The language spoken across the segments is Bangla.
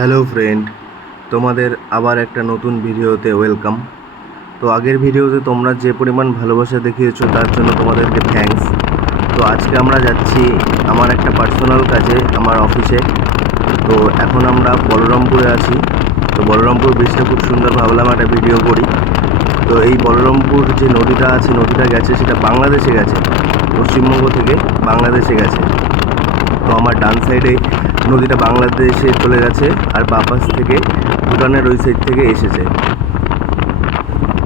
হ্যালো ফ্রেন্ড, তোমাদের আবার একটা নতুন ভিডিওতে ওয়েলকাম। তো আগের ভিডিওতে তোমরা যে পরিমাণ ভালোবাসা দেখিয়েছো তার জন্য তোমাদেরকে থ্যাঙ্কস। তো আজকে আমরা যাচ্ছি আমার একটা পার্সোনাল কাজে আমার অফিসে। তো এখন আমরা বলরামপুরে আছি। তো বলরামপুর ব্রিজটা খুব সুন্দর, ভাবলাম একটা ভিডিও করি। তো এই বলরামপুর যে নদীটা আছে, নদীটা গেছে সেটা বাংলাদেশে গেছে, পশ্চিমবঙ্গ থেকে বাংলাদেশে গেছে। তো আমার ডান সাইডে নদীটা বাংলাদেশে চলে গেছে, আর বাঁ পাশ থেকে ভুটানের ওই সাইড থেকে এসেছে।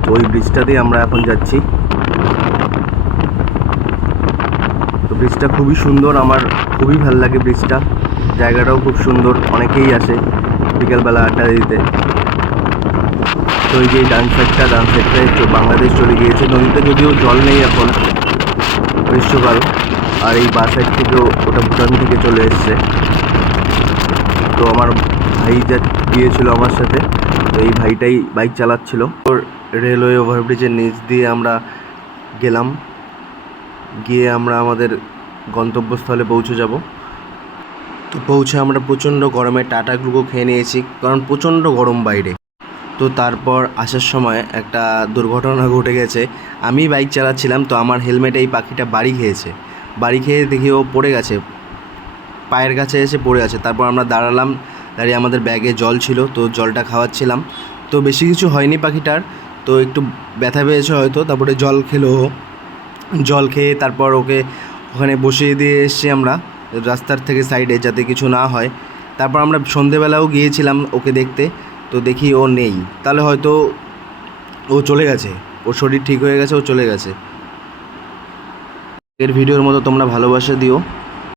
তো ওই ব্রিজটা দিয়ে আমরা এখন যাচ্ছি। তো ব্রিজটা খুবই সুন্দর, আমার খুবই ভালো লাগে ব্রিজটা। জায়গাটাও খুব সুন্দর, অনেকেই আসে বিকেলবেলা আড্ডা দিতে। তো এই যে ডান সাইডটায় বাংলাদেশ চলে গিয়েছে। নদীতে যদিও জল নেই এখন, গ্রীষ্মকাল। আর এই বাঁ সাইড থেকেও ওটা ভুটান থেকে চলে এসছে। তো আমার ভাই গিয়েছিল আমার সাথে, তো এই ভাইটাই বাইক চালাচ্ছিল। ওর রেলওয়ে ওভারব্রিজের নিচ দিয়ে আমরা গেলাম, গিয়ে আমরা আমাদের গন্তব্যস্থলে পৌঁছে যাব। তো পৌঁছে আমরা প্রচণ্ড গরমে টাটা গ্লুকো খেয়ে নিয়েছি, কারণ প্রচণ্ড গরম বাইরে। তো তারপর আসার সময় একটা দুর্ঘটনা ঘটে গেছে। আমি বাইক চালাচ্ছিলাম, তো আমার হেলমেটে এই পাখিটা বাড়ি খেয়ে দেখি ও পড়ে গেছে, পায়ের কাছে এসে পড়ে আছে। তারপর আমরা দাঁড়িয়ে আমাদের ব্যাগে জল ছিল, তো জলটা খাওয়াচ্ছিলাম। তো বেশি কিছু হয়নি পাখিটার, তো একটু ব্যথা পেয়েছে হয়তো। তারপরে জল খেয়ে তারপর ওকে ওখানে বসিয়ে দিয়ে এসেছি আমরা রাস্তার থেকে সাইডে, যাতে কিছু না হয়। তারপর আমরা সন্ধেবেলাও গিয়েছিলাম ওকে দেখতে, তো দেখি ও নেই। তাহলে হয়তো ও চলে গেছে, ওর শরীর ঠিক হয়ে গেছে, ও চলে গেছে। এর ভিডিওর মতো তোমরা ভালোবাসা দিও।